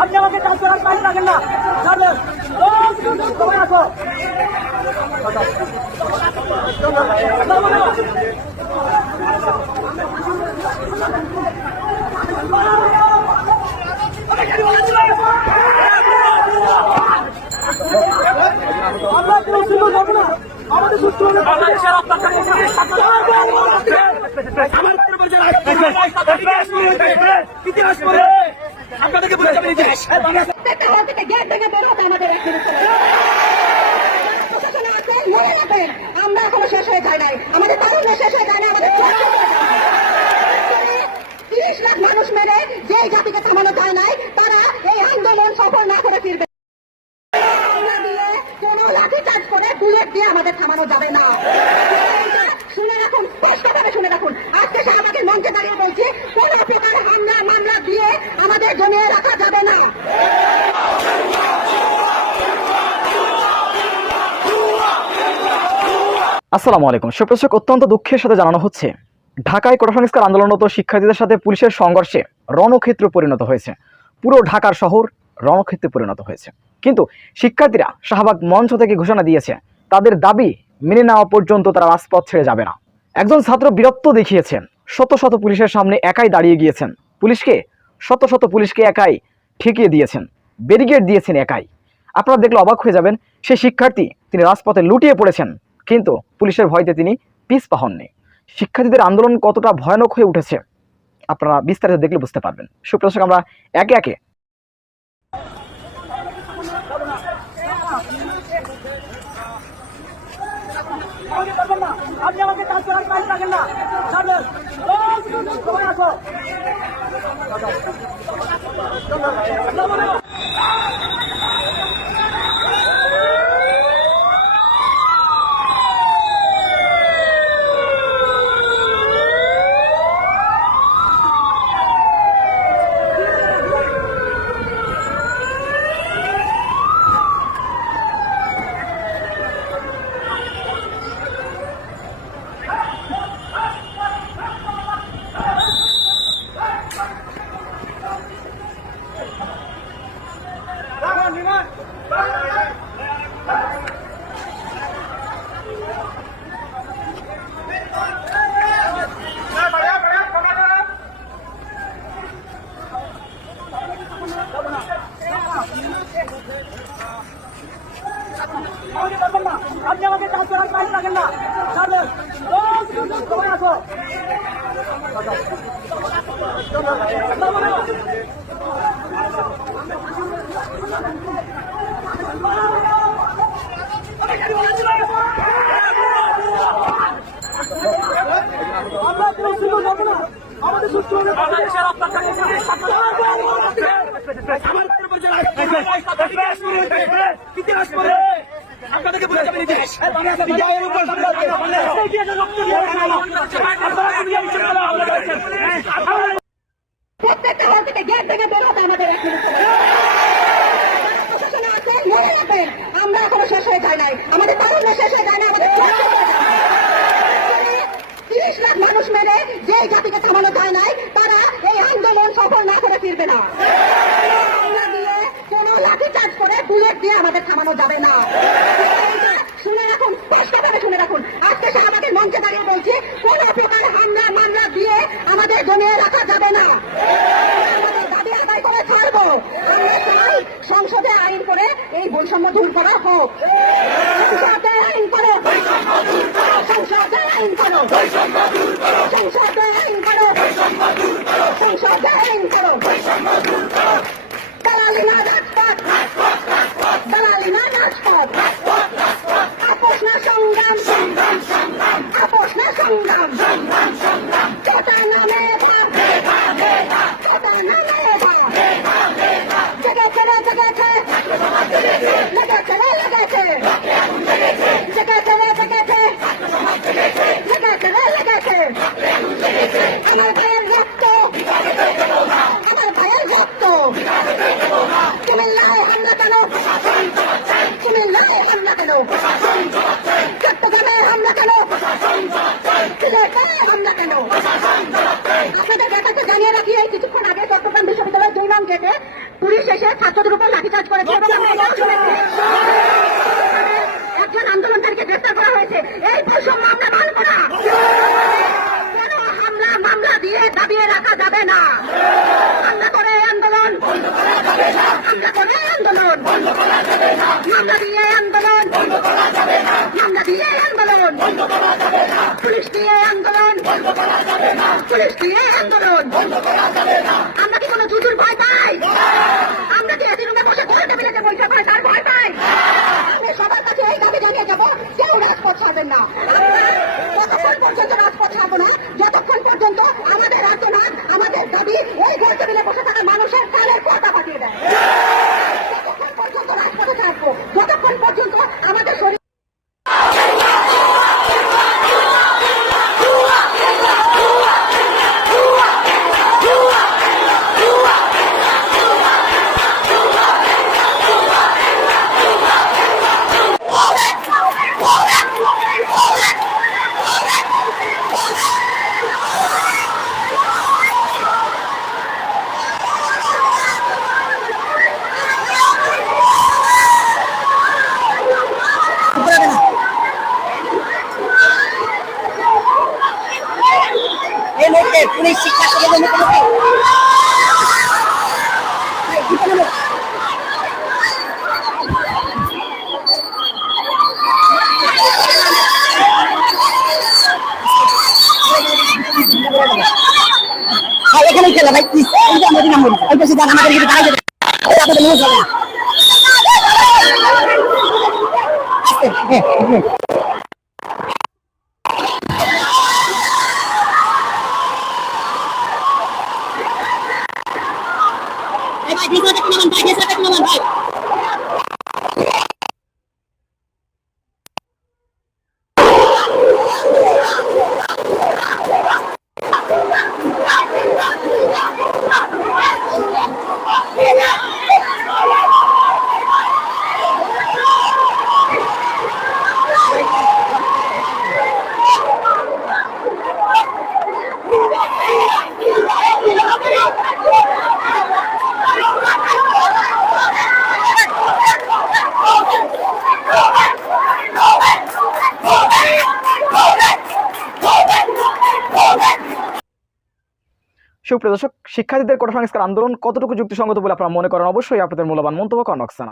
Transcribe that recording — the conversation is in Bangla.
আপনি আমাকে কাজ করার কাজ রাখেন না। যাবেন। আসো আমরা কোনো সুযোগ যাব না আপনাদেরকে বলে যাবেন ইতিহাস আমরা এখনও শেষ হয়ে যায় নাই। আমাদের তারুণ্য শেষ হয়ে যায় না আমাদের। তিরিশ লাখ মানুষ মেরে যে জাতিকে থামানো যায় নাই তারা এই আন্দোলন সফল না করে ফিরবে। কোনো লাঠিচার্জ করে বুলেট দিয়ে আমাদের থামানো যাবে না। শুনে রাখুন স্পষ্টভাবে শুনে রাখুন। আজকে শাহবাগের মঞ্চে দাঁড়িয়ে বলছি কোন প্রকার আমাদের রাখা যাবে না। আসসালামু আলাইকুম। সুপ্রদর্শক অত্যন্ত দুঃখের সাথে জানানো হচ্ছে, ঢাকায় কোটা আন্দোলনরত শিক্ষার্থীদের সাথে পুলিশের সংঘর্ষে রণক্ষেত্র পরিণত হয়েছে। পুরো ঢাকার শহর রণক্ষেত্রে পরিণত হয়েছে। কিন্তু শিক্ষার্থীরা শাহবাগ মঞ্চ থেকে ঘোষণা দিয়েছে, তাদের দাবি মেনে নেওয়া পর্যন্ত তারা রাজপথ ছেড়ে যাবে না। একজন ছাত্র বীরত্ব দেখিয়েছেন, শত শত পুলিশের সামনে একাই দাঁড়িয়ে গিয়েছেন। পুলিশকে শত শত পুলিশকে একাই ঠেকিয়ে দিয়েছেন ব্যারিকেড দিয়েছেন একাই। আপনারা দেখলে অবাক হয়ে যাবেন, সেই শিক্ষার্থী তিনি রাজপথে লুটিয়ে পড়েছেন, কিন্তু পুলিশের ভয়তে তিনি পিছপা হননি। শিক্ষার্থীদের আন্দোলন কতটা ভয়ানক হয়ে উঠেছে, আপনারা বিস্তারিত দেখলে বুঝতে পারবেন। সুপ্রদর্শক আমরা একে একে আপনি আমাকে কাজ করার কাজ রাখেন না। 到，到到，到到，到，আমাকে করবেন না। আপনি আমাকে কাজ করার কাজ রাখেন না। আসো আমাদের সুস্থ বাংলাদেশের অত্যাচার ইতিহাস করে প্রত্যেকটা হল থেকে গেট থেকে বেরোতে আমাদের এক মিনিট সময় লাগে। প্রশাসন আছে, মনে রাখবেন, আমরা এখনও শেষ হয়ে যায় নাই আমাদের তারুণ্য শেষ হয়ে যায় না আমাদের চর্চা হয়ে যায় নাই। তিরিশ লাখ মানুষ মেরে যে জাতিকে থামানো যায় নাই তারা এই আন্দোলন সফল না করে ফিরবে না আমরা দিয়ে কোনো লাঠিচার্জ করে বুলেট দিয়ে আমাদের থামানো যাবে না শুনে রাখুন স্পষ্টভাবে শুনে রাখুন আজকে শাহবাগের মঞ্চে দাঁড়িয়ে বলছি, কোন প্রকার হামলা, মামলা দিয়ে আমাদের জমিয়ে রাখা যাবে না? সংসদে আইন করে এই বৈষম্য দূর করা হোক। সংসদে আইন করো। সংসদে আইন করো। সংসদে আইন করো। সংসদে আইন করো। দালালি না কেন? চট্টগ্রামে হামলা কেন? হামলা কেন? আপনাদের জানিয়ে রাখি এই কিছুক্ষণ আগে চট্টগ্রাম বিশ্ববিদ্যালয়ের দুই নং গেটে পুলিশ এসে ছাত্রদের উপর লাঠিচার্জ করেছে। একজন আন্দোলনকারীকে গ্রেফতার করা হয়েছে এই বৈষম্য আমরা মানব না। কেন হামলা মামলা দিয়ে দাবিয়ে রাখা যাবে না? আমরা করে আন্দোলন। আমরা করে আন্দোলন। মামলা দিয়ে এই আন্দোলন মামলা দিয়ে এই আন্দোলন পুলিশ দিয়ে আন্দোলন পুলিশ দিয়ে এই আন্দোলন আমরা কি কোনো জুজুর ভয় পাই? আমরা কি এদিন বসে ঘরে টেবিলেতে বৈঠক করে তার ভয় পাই? আমি সবার কাছে এই দাবি জানিয়ে যাব, কেউ রাজপথ ছাড়বেন না। আমরা ততক্ষণ পর্যন্ত রাজপথ ছাড়বো না, যতক্ষণ পর্যন্ত আমাদের আর্তনাদ আমাদের দাবি ওই ঘর টেবিলে বসে থাকা মানুষের কানের পর্দা পাঠিয়ে দেয়। ততক্ষণ পর্যন্ত রাজপথে থাকব, যতক্ষণ পর্যন্ত আমাদের শরীর পুলিশ শিক্ষার্থীদের মুখোমুখি ভাই এখানেই খেলা, ভাই প্লিজ আমাদের নাম ওই পাশে যান আমাদের কিন্তু আস্তে, হ্যাঁ, হ্যাঁ। এই ভাই ডিসলাটা কিনে ভাই ডিসলাটা কিনে ভাই সুপ্রিয় দর্শক, শিক্ষার্থীদের কোটা সংস্কার আন্দোলন কতটুকু যুক্তিসঙ্গত বলে আপনারা মনে করেন? অবশ্যই আপনাদের মূল্যবান মন্তব্য কর্নক্সান